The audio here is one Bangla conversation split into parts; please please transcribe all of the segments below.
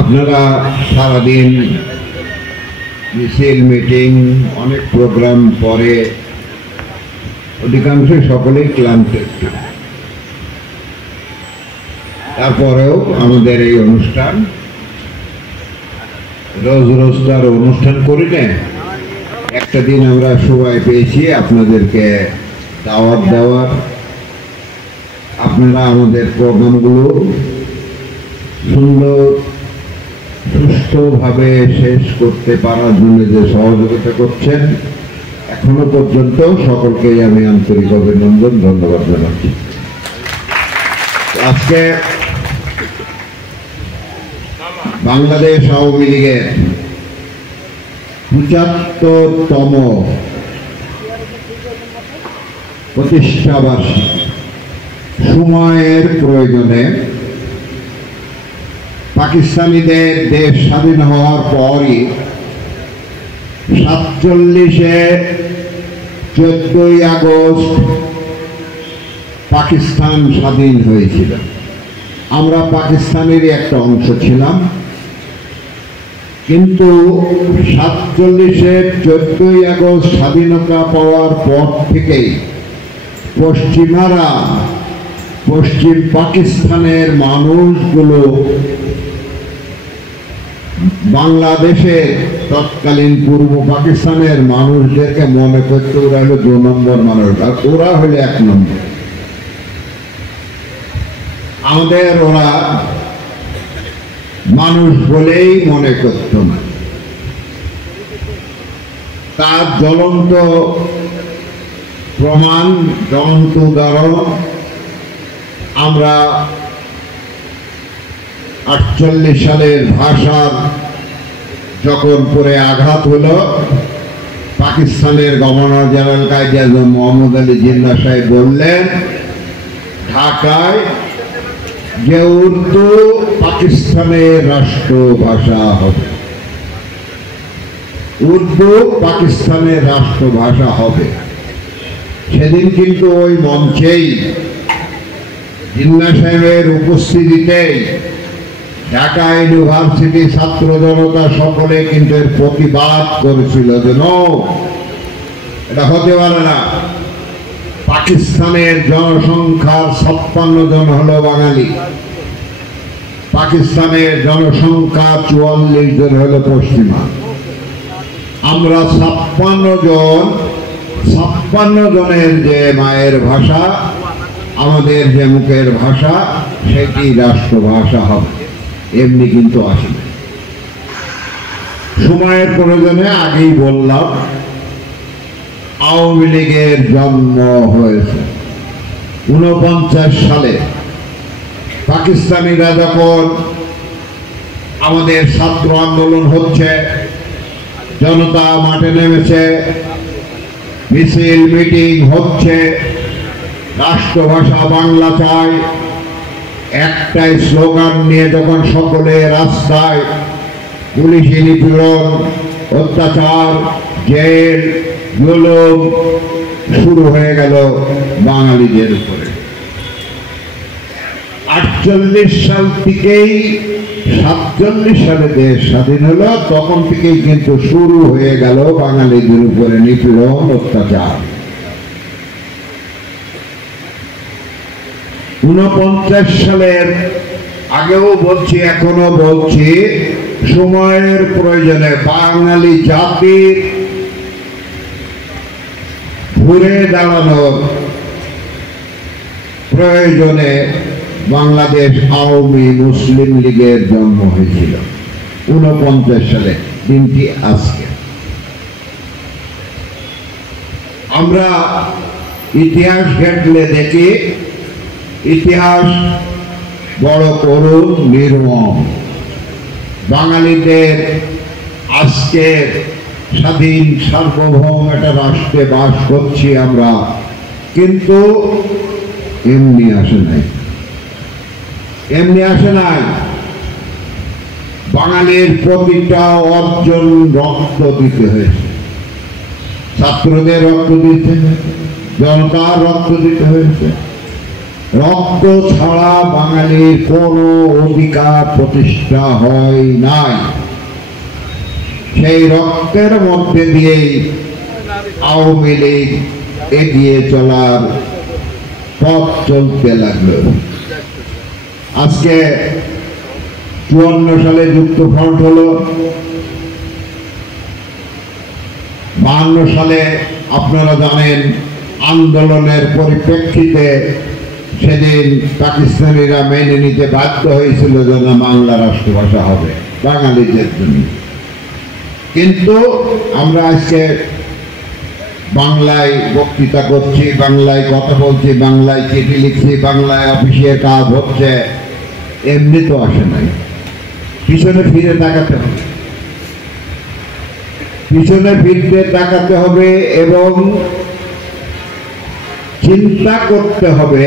আপনারা সারাদিন মিছিল মিটিং অনেক প্রোগ্রাম পরে অধিকাংশ সকলেই ক্লান্ত একটু, তারপরেও আমাদের এই অনুষ্ঠান রোজ রোজ তো আর অনুষ্ঠান করি না, একটা দিন আমরা সবাই পেয়েছি আপনাদেরকে দাওয়াত দেওয়ার। আপনারা আমাদের প্রোগ্রামগুলো সুন্দর সুষ্ঠুভাবে শেষ করতে পারার জন্য যে সহযোগিতা করছেন, এখনো পর্যন্ত সকলকেই আমি আন্তরিক অভিনন্দন, ধন্যবাদ জানাচ্ছি। আজকে বাংলাদেশ আওয়ামী লীগের ৭৫তম প্রতিষ্ঠাবার্ষিকী, সময়ের প্রয়োজনে পাকিস্তানিদের দেশ স্বাধীন হওয়ার পরই ৪৭-এ ১৪ই আগস্ট পাকিস্তান স্বাধীন হয়েছিল। আমরা পাকিস্তানেরই একটা অংশ ছিলাম, কিন্তু ৪৭-এর ১৪ই আগস্ট স্বাধীনতা পাওয়ার পর থেকেই পশ্চিমারা পশ্চিম পাকিস্তানের মানুষগুলো বাংলাদেশে তৎকালীন পূর্ব পাকিস্তানের মানুষদেরকে মনে করতে ওরা হলো ২ নম্বর মানুষ, আর ওরা হলো ১ নম্বর। আমাদের ওরা মানুষ বলেই মনে করত না। তার জ্বলন্ত প্রমাণ, জ্বলন্ত উদাহরণ আমরা ৪৮ সালের ভাষার যখন পরে আঘাত হলো, পাকিস্তানের গভর্নর জেনারেল কায়েদ আজম মোহাম্মদ আলী জিন্নাহ সাহেব বললেন ঢাকায় যে উর্দু পাকিস্তানের রাষ্ট্র ভাষা হবে, উর্দু পাকিস্তানের রাষ্ট্র ভাষা হবে। সেদিন কিন্তু ওই মঞ্চেই জিন্নাহ সাহেবের উপস্থিতিতেই ঢাকা ইউনিভার্সিটি ছাত্র জনতা সকলে কিন্তু এর প্রতিবাদ করেছিল যে এটা হতে পারে না। পাকিস্তানের জনসংখ্যার ৫৬ জন হলো বাঙালি, পাকিস্তানের জনসংখ্যা ৪৪ জন হলো পশ্চিমা। আমরা ৫৬ জনের যে মায়ের ভাষা, আমাদের যে মুখের ভাষা, সেটি রাষ্ট্রভাষা হবে, এমনি কিন্তু আসে না। সময়ের প্রয়োজনে আগেই বললাম আওয়ামী লীগের জন্ম হয়েছে ৪৯ সালে। পাকিস্তানিরা যখন আমাদের ছাত্র আন্দোলন হচ্ছে, জনতা মাঠে নেমেছে, মিছিল মিটিং হচ্ছে, রাষ্ট্রভাষা বাংলা চাই, একটাই স্লোগান নিয়ে যখন সকলে রাস্তায়, পুলিশি নিপীড়ন, অত্যাচার, জেল, জুলুম শুরু হয়ে গেল বাঙালিদের উপরে। ৪৮ সাল থেকেই ৪৭ সালে দেশ স্বাধীন হলো, তখন থেকেই কিন্তু শুরু হয়ে গেল বাঙালিদের উপরে নিপীড়ন, অত্যাচার। ৪৯ সালের আগেও বলছি, এখনো বলছি, সময়ের প্রয়োজনে বাঙালি জাতির ঘুরে দাঁড়ানোর প্রয়োজনে বাংলাদেশ আওয়ামী মুসলিম লীগের জন্ম হয়েছিল ৪৯ সালে, দিনটি আজকে। আমরা ইতিহাস ঘেঁটলে দেখি ইতিহাস বড় করুণ, নির্মম। বাঙালিদের আজকে স্বাধীন সার্বভৌম একটা রাষ্ট্রে বাস করছি আমরা, কিন্তু এমনি আসে নাই, এমনি আসে নাই। বাঙালির প্রতিটা অর্জন রক্ত দিতে হয়েছে, ছাত্রদের রক্ত দিতে হয়েছে, জনতার রক্ত দিতে হয়েছে, রক্ত ছাড়া বাঙালির কোনো অধিকার প্রতিষ্ঠা হয় নাই। সেই রক্তের মধ্যে দিয়েই আওয়ামী লীগ এগিয়ে চলার পথ চলতে লাগলো। আজকে 54 সালে যুক্তফ্রন্ট হলো, 52 সালে আপনারা জানেন আন্দোলনের পরিপ্রেক্ষিতে সেদিন পাকিস্তানিরা মেনে নিতে বাধ্য হয়েছিল যে না, বাংলা রাষ্ট্রভাষা হবে বাঙালিদের জন্য। কিন্তু আমরা আজকে বাংলায় বক্তৃতা করছি, বাংলায় কথা বলছি, বাংলায় চিঠি লিখছি, বাংলায় অফিসের কাজ হচ্ছে, এমনি তো আসে নাই। পিছনে ফিরে তাকাতে হবে, পিছনে ফিরতে তাকাতে হবে এবং চিন্তা করতে হবে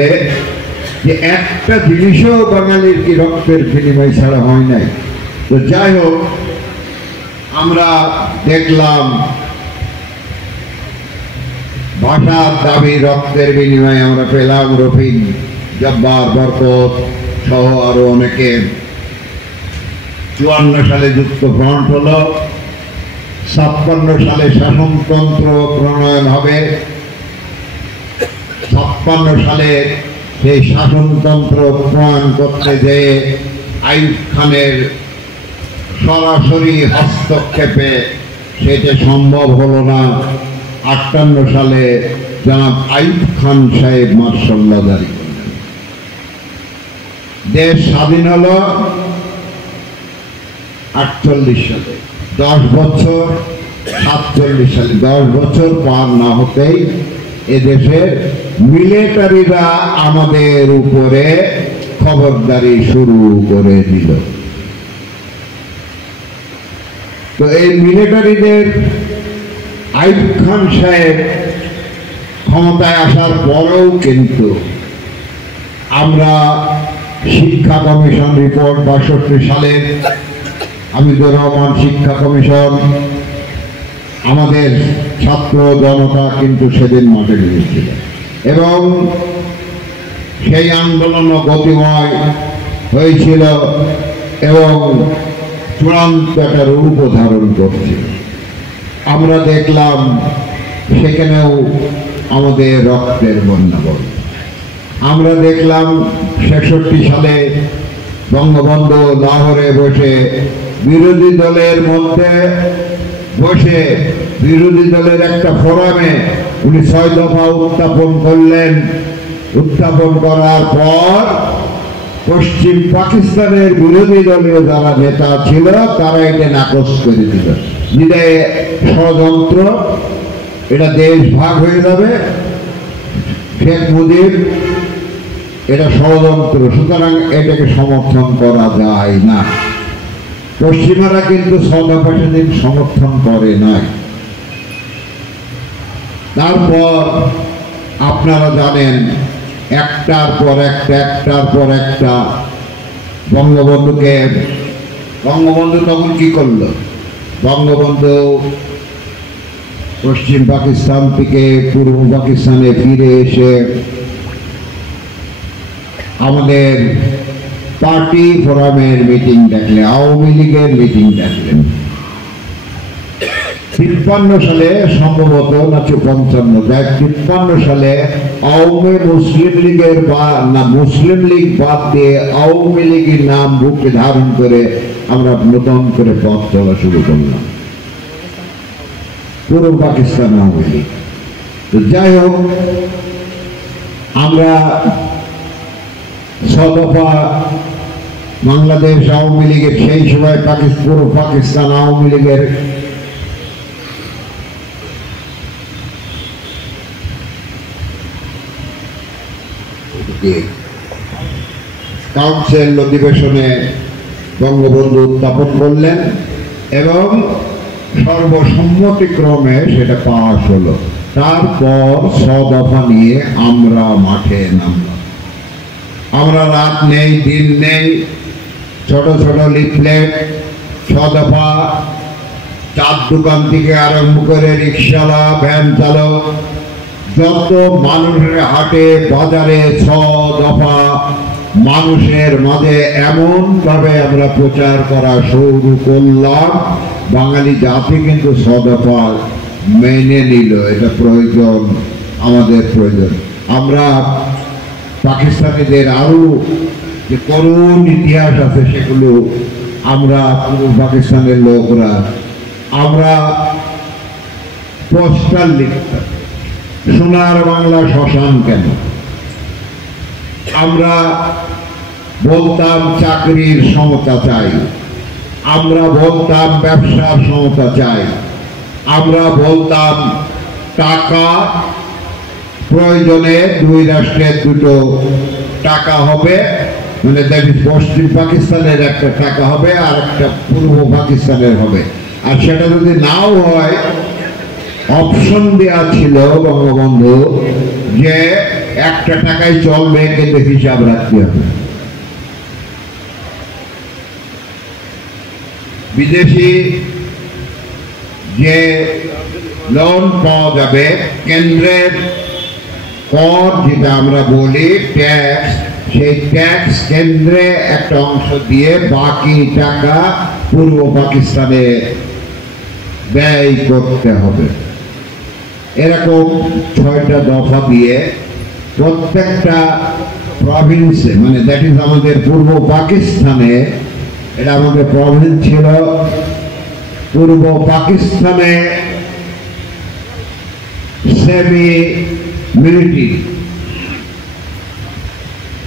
যে একটা জিনিসও বাঙালির কি রক্তের বিনিময় ছাড়া হয় নাই। তো যাই হোক, আমরা দেখলাম ভাষার দাবি রক্তের বিনিময়ে আমরা পেলাম রফিক, জব্বার, বরকত সহ আরো অনেকে। 54 সালে যুক্তফ্রন্ট হলো, 56 সালে শাসনতন্ত্র প্রণয়ন হবে। 56 সালে সেই শাসনতন্ত্র প্রণয়ন করতে যেয়ে আইয়ুব খানের সরাসরি হস্তক্ষেপে সেটা সম্ভব হলো না। 58 সালে জনাব আইয়ুব খান সাহেব মার্শাল ল জারি করলেন। দেশ স্বাধীন হলো 48 সালে। 10 বছর 47 সালে, 10 বছর পার না হতেই এদেশের মিলিটারিরা আমাদের উপরে খবরদারি শুরু করে দিল। তো এই মিলিটারিদের আইয়ুব খান সাহেব ক্ষমতায় আসার পরেও কিন্তু আমরা শিক্ষা কমিশন রিপোর্ট 62 সালে হামিদুর রহমান শিক্ষা কমিশন, আমাদের ছাত্র জনতা কিন্তু সেদিন মাঠে নেমেছিল এবং সেই আন্দোলনও গতিময় হয়েছিল এবং চূড়ান্ত একটা রূপ ধারণ করছিল। আমরা দেখলাম সেখানেও আমাদের রক্তের বন্যা বল। আমরা দেখলাম 66 সালে বঙ্গবন্ধু লাহোরে বসে বিরোধী দলের মধ্যে বসে বিরোধী দলের একটা ফোরামে উনি 6 দফা উত্থাপন করলেন। উত্থাপন করার পর পশ্চিম পাকিস্তানের বিরোধী দলীয় যারা নেতা ছিল তারা এটা নাকচ করে দিল। নিদায়ে ষড়যন্ত্র, এটা দেশ ভাগ হয়ে যাবে, শেখ মুজিব, এটা ষড়যন্ত্র, সুতরাং এটাকে সমর্থন করা যায় না। পশ্চিমারা কিন্তু 6 দফা সেদিন সমর্থন করে নাই। তারপর আপনারা জানেন একটার পর একটা বঙ্গবন্ধু তখন কি করলো? বঙ্গবন্ধু পশ্চিম পাকিস্তান থেকে পূর্ব পাকিস্তানে ফিরে এসে আমাদের পার্টি ফোরামের মিটিং ডাকলেন, আওয়ামী লীগের মিটিং ডাকলেন। 53 সালে সম্ভবত না 54 সালে আওয়ামী মুসলিম লীগের মুসলিম লীগ বাদ দিয়ে আওয়ামী লীগের নাম বুকে ধারণ করে আমরা নতুন করে পথ চলা শুরু করলাম, পূর্ব পাকিস্তান আওয়ামী লীগ। তো যাই হোক, আমরা 6 দফা বাংলাদেশ আওয়ামী লীগের সেই সময় পূর্ব পাকিস্তান আওয়ামী লীগের কাউন্সিল অধিবেশনে বঙ্গবন্ধু উত্থাপন করলেন এবং সর্বসম্মতিক্রমে সেটা পাস হলো। তারপর 6 দফা নিয়ে আমরা মাঠে নামলাম। আমরা রাত নেই দিন নেই, ছোট ছোট লিফলেট, 6 দফা, চার দোকান থেকে আরম্ভ করে রিক্সাওয়ালা, ভ্যান চালক, যত মানুষের হাটে বাজারে 6 দফা মানুষের মাঝে এমন ভাবে আমরা প্রচার করা শুরু করলাম, বাঙালি জাতি কিন্তু 6 দফা মেনে নিল। এটা প্রয়োজন, আমাদের প্রয়োজন। আমরা পাকিস্তানিদের আরো যে করুণ ইতিহাস আছে সেগুলো আমরা পূর্ব পাকিস্তানের লোকরা আমরা পোস্টার লিখতাম, সোনার বাংলা শ্মশান কেন। আমরা বলতাম চাকরির সমতা চাই, আমরা বলতাম ব্যবসার সমতা চাই, আমরা বলতাম টাকা প্রয়োজনে 2 রাষ্ট্রের 2টো টাকা হবে, মানে পশ্চিম পাকিস্তানের একটা টাকা হবে আর একটা পূর্ব পাকিস্তানের হবে। আর সেটা যদি নাও হয়, অপশন দেওয়া ছিল বঙ্গবন্ধু যে একটা টাকায় চলবে কিন্তু হিসাব রাখতে হবে। বিদেশি যে লোন পাওয়া যাবে, কেন্দ্রের কর যেটা আমরা বলি ট্যাক্স, সেই ট্যাক্স কেন্দ্রে একটা অংশ দিয়ে বাকি টাকা পূর্ব পাকিস্তানে ব্যয় করতে হবে। এরকম 6টা দফা দিয়ে প্রত্যেকটা প্রভিন্সে, মানে দ্যাট ইজ আমাদের পূর্ব পাকিস্তানে, এটা আমাদের প্রভিন্স ছিল, পূর্ব পাকিস্তানে সেমি মিলিটারি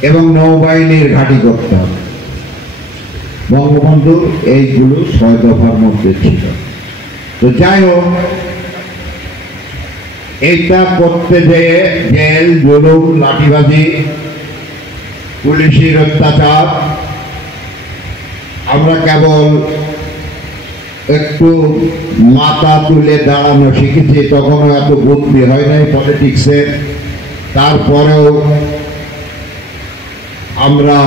এবং নৌবাহিনীর ঘাঁটি করতে হবে। বঙ্গবন্ধু এইগুলো 6 দফার মধ্যে ছিল। তো যাই হোক, এইটা করতে যেয়ে জেল, জুলুম, লাঠিবাজি, পুলিশের অত্যাচার, আমরা কেবল একটু মাথা তুলে দাঁড়ানো শিখেছি, তখনও এত বুদ্ধি হয় নাই পলিটিক্সে। তারপরেও আমরা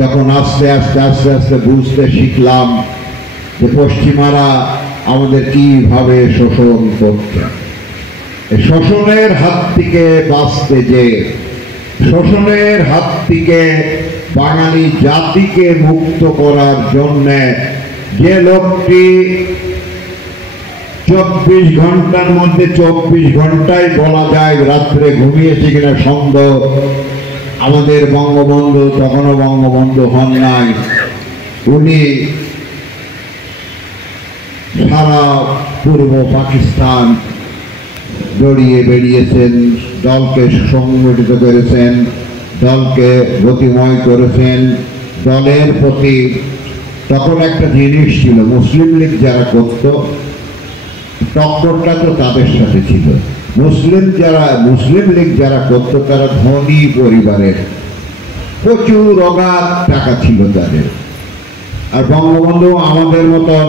যখন আস্তে আস্তে আস্তে আস্তে বুঝতে শিখলাম যে পশ্চিমারা আমাদের কিভাবে শোষণ করছে, শোষণের হাত থেকে বাঁচতে, যে শোষণের হাত থেকে বাঙালি জাতিকে মুক্ত করার জন্য যে লোকটি 24 ঘন্টার মধ্যে 24 ঘন্টায় বলা যায় রাত্রে ঘুমিয়েছে কিনা সন্দেহ, আমাদের বঙ্গবন্ধু তখনও বঙ্গবন্ধু হন নাই। উনি সারা পূর্ব পাকিস্তান জড়িয়ে বেরিয়েছেন, দলকে সংগঠিত করেছেন, দলকে গতিময় করেছেন। দলের প্রতি তখন একটা জিনিস ছিল, মুসলিম লীগ যারা করত টক্করটা তো তাদের সাথে ছিল। মুসলিম লীগ যারা করত তারা ধনী পরিবারের, প্রচুর অগাধ টাকা ছিল তাদের। আর বঙ্গবন্ধু আমাদের মতন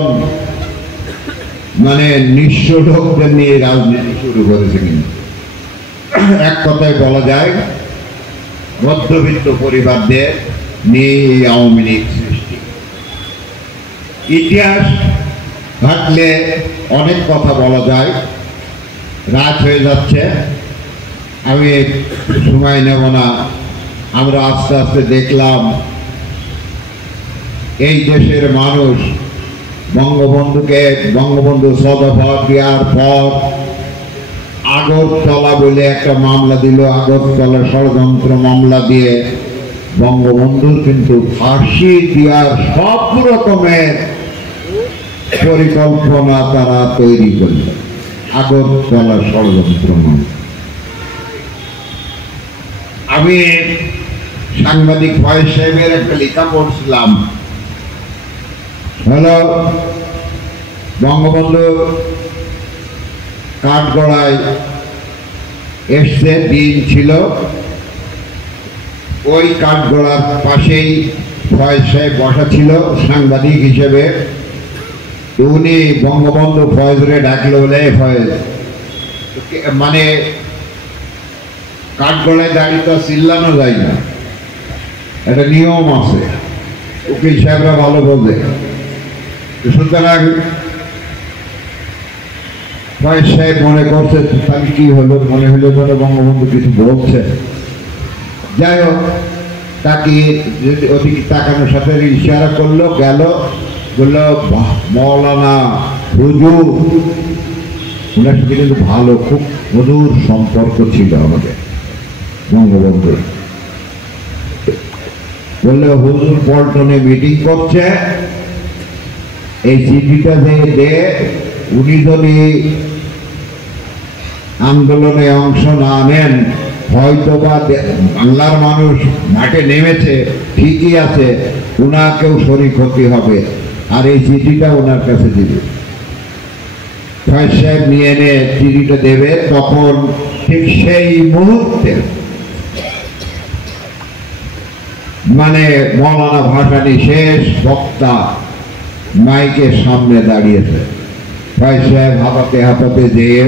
মানে নিঃস্ব লোকদের নিয়ে রাজনীতি শুরু করেছে। কিন্তু এক কথায় বলা যায় মধ্যবিত্ত পরিবারদের নিয়ে এই আওয়ামী লীগ সৃষ্টি। ইতিহাস ঘাটলে অনেক কথা বলা যায়, রাত হয়ে যাচ্ছে, আমি সময় নেব না। আমরা আস্তে আস্তে দেখলাম এই দেশের মানুষ বঙ্গবন্ধু 6 দফা দেওয়ার পর আগরতলা বলে একটা মামলা দিল, আগরতলা ষড়যন্ত্র মামলা দিয়ে বঙ্গবন্ধুর কিন্তু ফাঁসি দেওয়ার সব রকমের পরিকল্পনা তারা তৈরি করল। আগরতলা ষড়যন্ত্র মামলা। আমি সাংবাদিক ফয়েজ সাহেবের একটা লেখা পড়ছিলাম, হলো বঙ্গবন্ধু কাঠগড়ায় এসছে, দিন ছিল, ওই কাঠগড়ার পাশেই ফয়েজ সাহেব বসা ছিল সাংবাদিক হিসেবে। উনি বঙ্গবন্ধু ফয়েজরে ডাকলো, বলে ফয়েজ, মানে কাঠগড়ায় দাঁড়িয়ে তো চিল্লানো যায় না, একটা নিয়ম আছে, উকিল সাহেবরা ভালো বোঝে। সুতরাং ফয়েজ সাহেব মনে করছে তাহলে কি হলো, মনে হলো যেন বঙ্গবন্ধু কিছু বলছে। যাই হোক, তাকে ওদিকে তাকানোর সাথে ইশারা করলো, গেল, বললো মৌলানা হুজুর। ওনার সাথে কিন্তু ভালো, খুব মধুর সম্পর্ক ছিল আমাদের বঙ্গবন্ধুর। বললো হুজুর পল্টনে মিটিং করছে, এই চিঠিটা দে, উনি যদি আন্দোলনে অংশ না নেন, হয়তো বা বাংলার মানুষ মাঠে নেমেছে ঠিকই আছে, উনাকেও শরীক হতে হবে, আর এই চিঠিটা ওনার কাছে দিবে। ফয়েজ সাহেব নিয়ে এনে চিঠিটা দেবে, তখন ঠিক সেই মুহূর্তে মানে মৌলানা ভাসানী শেষ বক্তা মাইকের সামনে দাঁড়িয়েছে। ফয়েজ সাহেব হাঁপাতে হাঁপাতে যেয়ে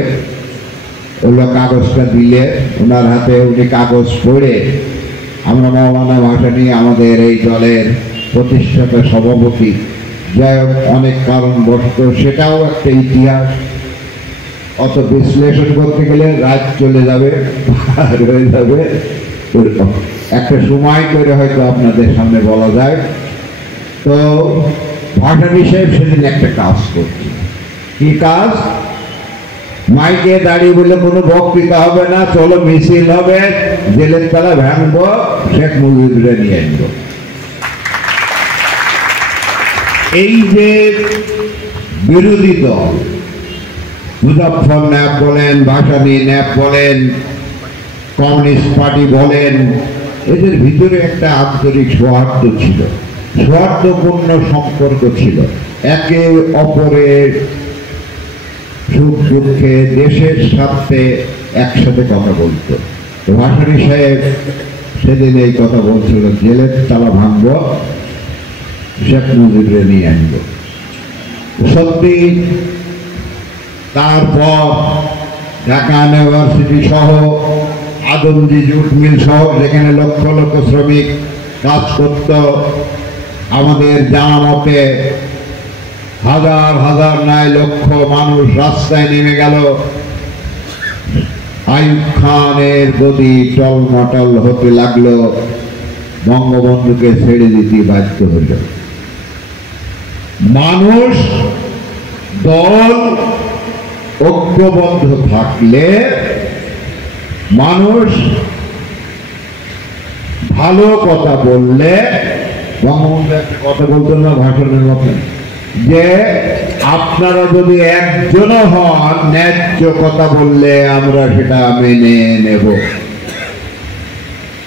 ওগুলো কাগজটা দিলে ওনার হাতে, উনি কাগজ পড়ে, আমরা মৌলানা ভাসানী আমাদের এই দলের প্রতিষ্ঠাতা সভাপতি, যাই হোক অনেক কারণবশত, সেটাও একটা ইতিহাস, অত বিশ্লেষণ করতে গেলে রাত চলে যাবে, পার হয়ে যাবে, একটা সময় করে হয়তো আপনাদের সামনে বলা যায়। তো ভাসানী সাহেব সেদিন একটা কাজ করছে। কি কাজ? মাইকে দাঁড়িয়ে বলে কোনো বক্তৃতা হবে না, চলো মিছিল হবে, জেলের তালা ভাঙবো, শেখ মুজিবুরে নিয়ে আনবো। এই যে বিরোধী দল, মুজাফফর ন্যাপ বলেন, ভাসানী ন্যাপ বলেন, কমিউনিস্ট পার্টি বলেন, এদের ভিতরে একটা আন্তরিক সৌহার্দ্য ছিল, সৌহার্দ্যপূর্ণ সম্পর্ক ছিল, একে অপরের সুখ দুঃখে দেশের স্বার্থে একসাথে কথা বলতো। ভাসানী সাহেব সেদিন এই কথা বলছিল, জেলের তালা ভাঙব, শেখ মুজিবুরে নিয়ে আনব। সত্যি তারপর ঢাকা ইউনিভার্সিটি সহ আদমজি জুট মিল সহ যেখানে লক্ষ লক্ষ শ্রমিক কাজ করত, আমাদের জানা মতে হাজার হাজার নয় লক্ষ মানুষ রাস্তায় নেমে গেল। আইয়ুব খানের গদি টলমটল হতে লাগলো, বঙ্গবন্ধুকে ছেড়ে দিতে বাধ্য হইল। মানুষ দল ঐক্যবদ্ধ থাকলে, মানুষ ভালো কথা বললে, বঙ্গবন্ধু একটা কথা বলতেন না ভাষণের মতন, যে আপনারা যদি একজনও হন, ন্যায্য কথা বললে আমরা সেটা মেনে নেব।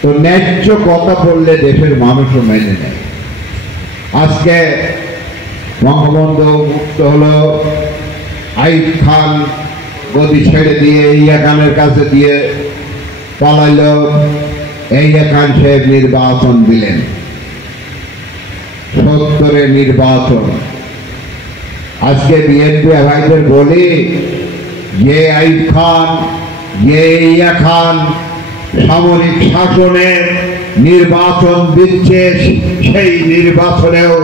তো ন্যায্য কথা বললে দেশের মানুষও মেনে নেয়। আজকে বঙ্গবন্ধু মুক্ত হলো, আইয়ুব খান গদি ছেড়ে দিয়ে ইয়া খানের কাছে দিয়ে পালাইল, ইয়া খান সাহেব নির্বাচন দিলেন, ৭০-এর নির্বাচন। আজকে বিএনপি ভাইদের বলি, যে আইয়ুব খান, যে ইয়া খান সামরিক শাসনে নির্বাচন দিচ্ছে, সেই নির্বাচনেও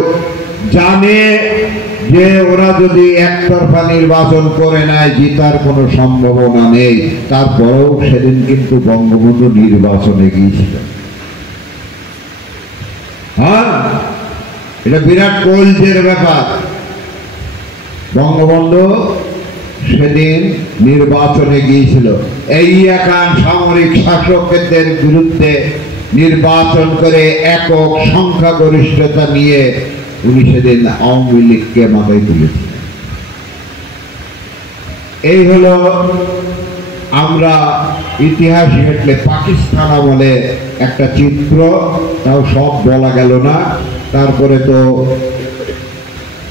জানে যে ওরা যদি একতরফা নির্বাচন করে নেয় জিতার কোনো সম্ভাবনা নেই। তারপরেও সেদিন কিন্তু বঙ্গবন্ধু নির্বাচনে গিয়েছিল। হ্যাঁ, এটা বিরাট কলজের ব্যাপার। বঙ্গবন্ধু সেদিন নির্বাচনে গিয়েছিল, এই খান সামরিক শাসকদের বিরুদ্ধে নির্বাচন করে একক সংখ্যাগরিষ্ঠতা নিয়ে উনি সেদিন আওয়ামী লীগকে মাথায় তুলেছিলেন। এই হলো আমরা ইতিহাস ঘেটলে পাকিস্তান আমলে একটা চিত্র, তাও সব বলা গেল না। তারপরে তো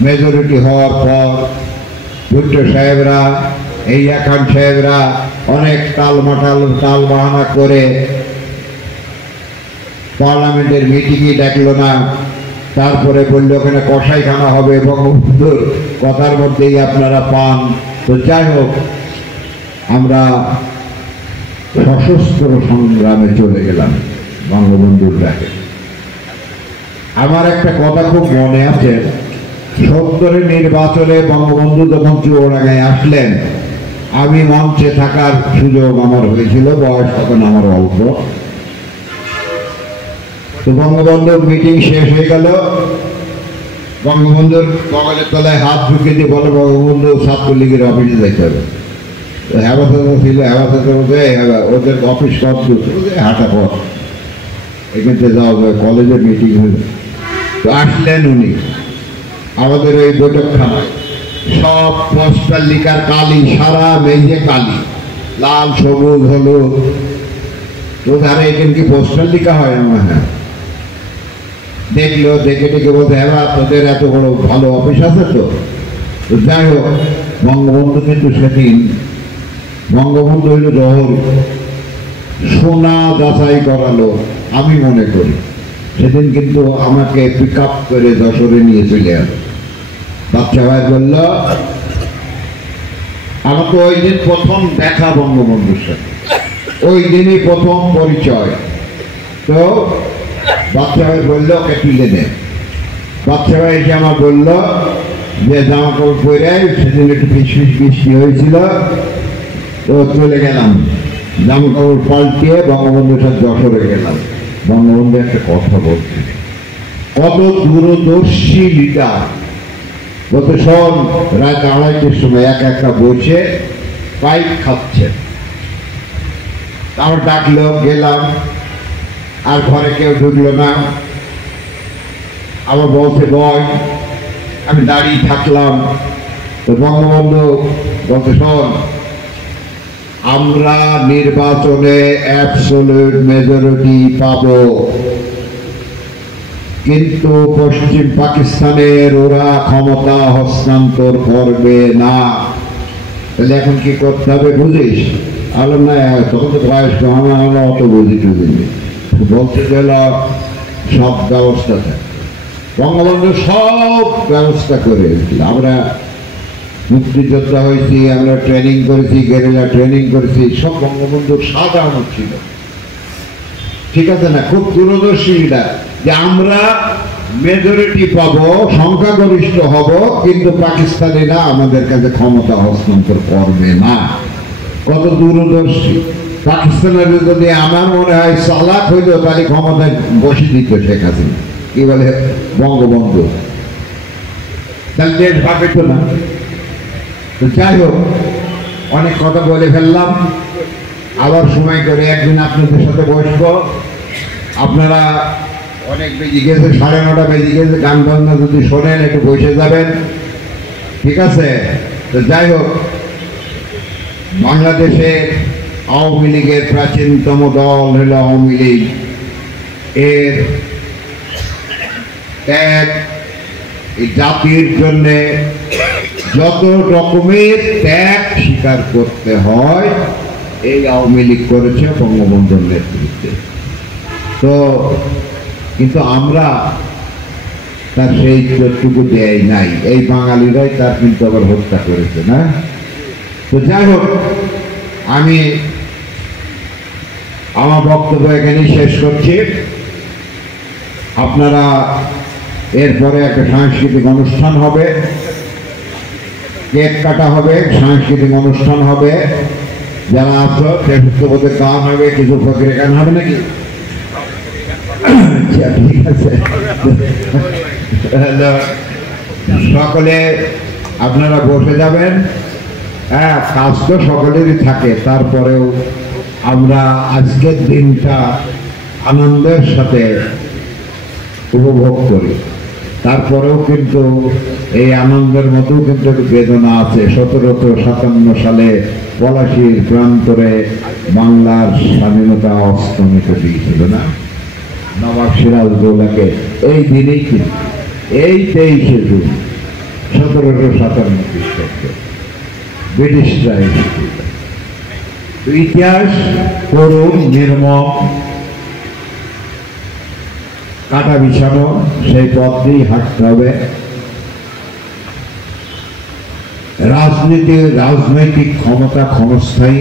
মেজরিটি হওয়ার পর ভুট্টো সাহেবরা, ইয়া খান সাহেবরা অনেক টাল বাহানা করে পার্লামেন্টের মিটিংই ডাকলো না। তারপরে বললো ওখানে কসাইখানা হবে, বঙ্গবন্ধুর কথার মধ্যেই আপনারা পান। তো যাই হোক, আমরা সশস্ত্র সংগ্রামে চলে গেলাম বঙ্গবন্ধুর ডাকে। আমার একটা কথা খুব মনে আছে, ৭০-এর নির্বাচনে বঙ্গবন্ধু যখন চুয়াডাঙ্গায় আসলেন, আমি মঞ্চে থাকার সুযোগ আমার হয়েছিল, বয়স তখন আমার অল্প। তো বঙ্গবন্ধুর মিটিং শেষ হয়ে গেল, বঙ্গবন্ধুর কপালের তলায় হাত ঢুকে দিয়ে বলে বঙ্গবন্ধু ছাত্রলীগের অফিসে যেতে হবে। ছিল ওদের অফিস কত হাঁটা পথ, এখান থেকে যাওয়া যায়, কলেজের মিটিং হলো। তো আসলেন উনি আমাদের ওই বৈঠকখানায়, সব পোস্টার লিখার কালি, সারা মেঝে কালি, লাল সবুজ হলুদ। তো ধারে এখানে কি পোস্টার লিখা হয়? আমার হ্যাঁ। দেখলো, দেখে দেখে বলতে হ্যাঁ তোদের এত বড় ভালো অফিস আছে। তো যাই হোক, বঙ্গবন্ধু কিন্তু সেদিন, বঙ্গবন্ধু হইল জহর সোনা যাচাই করালো আমি মনে করি। সেদিন কিন্তু আমাকে পিক আপ করে যশোরে নিয়ে চলে গেল। বাচ্চা ভাই বলল, আমাকে ওই দিন প্রথম দেখা বঙ্গবন্ধুর সাথে, ওই দিনই প্রথম পরিচয়। তো বাচ্চা ভাই বললো ওকে তুলে নেন। বাচ্চা ভাই এসে আমার বললো যে জামা কাপড় পরে, সেদিন একটু ফিসফিস বৃষ্টি হয়েছিল। তো চলে গেলাম, জামা কাপড় পাল্টিয়ে বঙ্গবন্ধুর সাথে যশোরে গেলাম। বঙ্গবন্ধু একটা কথা বলছে, কত দূরদর্শী লিডার। বলতে শোন, রাত 2:30-এর সময় একা বসে পাইপ খাচ্ছেন। আমার ডাকলো, গেলাম, আর ঘরে কেউ ঢুকলো না। আমার বলতে বয়, আমি দাঁড়িয়ে থাকলাম। তো বঙ্গবন্ধু বলতে শোন, আমরা নির্বাচনে অ্যাবসলিউট মেজরিটি পাব, কিন্তু পশ্চিম পাকিস্তানের ওরা ক্ষমতা হস্তান্তর করবে না। তাহলে এখন কি করতে হবে বুঝিস? আলো না, তখন তো বয়স আমরা অত বুঝি টুঝিনি। বলতে গেল সব ব্যবস্থা থাকে, বঙ্গবন্ধু সব ব্যবস্থা করে। আমরা মুক্তিযোদ্ধা হয়েছি, আমরা ট্রেনিং করেছি, গেরিলা ট্রেনিং করেছি, সব বঙ্গবন্ধুর সাজানো ছিল। ঠিক আছে না? খুব দূরদর্শী লিডার, যে আমরা মেজরিটি পাবো, সংখ্যাগরিষ্ঠ হব, কিন্তু পাকিস্তানিরা আমাদের কাছে ক্ষমতা হস্তান্তর করবে না। কত দূরদর্শী! পাকিস্তানের যদি আমার মনে হয় চালাক হইল, তাহলে ক্ষমতায় বসে দিত শেখ হাসিনা। কি বলে বঙ্গবন্ধু, তাহলে দেশ ভাবে তো না। তো যাই হোক, অনেক কথা বলে ফেললাম। আবার সময় করে একদিন আপনাদের সাথে বসবো। আপনারা অনেক বেজে গেছে, 9:30 বেজে গেছে, গান বাজনা যদি শোনেন একটু বসে যাবেন, ঠিক আছে? তো যাই হোক, বাংলাদেশে আওয়ামী লীগের প্রাচীনতম দল হল আওয়ামী লীগ। এর ত্যাগ এই জাতির জন্যে যত রকমের ত্যাগ স্বীকার করতে হয়, এই আওয়ামী লীগ করেছে বঙ্গবন্ধুর নেতৃত্বে। তো কিন্তু আমরা তার সেই চোটটুকু দেয় নাই, এই বাঙালিরাই তার কিন্তু আবার হত্যা করেছে না। তো যাই হোক, আমি আমার বক্তব্য এখানেই শেষ করছি। আপনারা এরপরে একটা সাংস্কৃতিক অনুষ্ঠান হবে, কেক কাটা হবে, সাংস্কৃতিক অনুষ্ঠান হবে। যারা আছো দেশভক্তি গান হবে, কিছু ফকির গান হবে নাকি? ঠিক আছে, সকলে আপনারা বসে যাবেন। হ্যাঁ, কাজ তো সকলেরই থাকে, তারপরেও আমরা আজকের দিনটা আনন্দের সাথে উপভোগ করি। তারপরেও কিন্তু এই আনন্দের মধ্যেও কিন্তু একটু বেদনা আছে। 1757 সালে পলাশীর প্রান্তরে বাংলার স্বাধীনতা অস্তমিত দিয়েছিল না নবাব সিরাজউদ্দৌলাকে। এই দিনেই কিন্তু এই 23শে জুন 1757 খ্রিস্টাব্দে ব্রিটিশরা এসেছিল। ইতিহাস করুণ, নির্মম, কাটা বিছানো, সেই পথ দিয়েই হাঁটতে হবে। রাজনৈতিক ক্ষমতা ক্ষণস্থায়ী।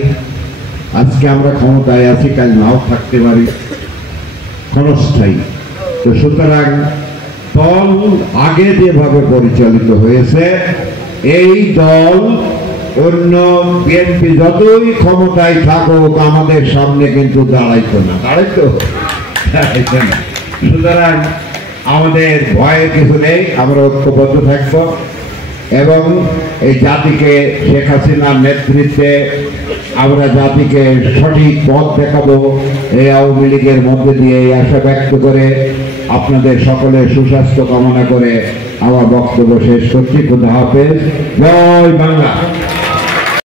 আজকে আমরা ক্ষমতায় আছি, কাল নাও থাকতে পারি, ক্ষণস্থায়ী। তো সুতরাং দল আগে যেভাবে পরিচালিত হয়েছে, এই দল অন্য বিএনপি যতই ক্ষমতায় থাকুক আমাদের সামনে কিন্তু দাঁড়াইতো না, দাঁড়াইতো না। সুতরাং আমাদের ভয়ের কিছু নেই, আমরা ঐক্যবদ্ধ থাকবো এবং এই জাতিকে শেখ হাসিনার নেতৃত্বে আমরা জাতিকে সঠিক পথ দেখাবো এই আওয়ামী লীগের মধ্যে দিয়ে, এই আশা ব্যক্ত করে আপনাদের সকলের সুস্বাস্থ্য কামনা করে আমার বক্তব্য শেষ করছি। খুদা হাফেজ। জয় বাংলা।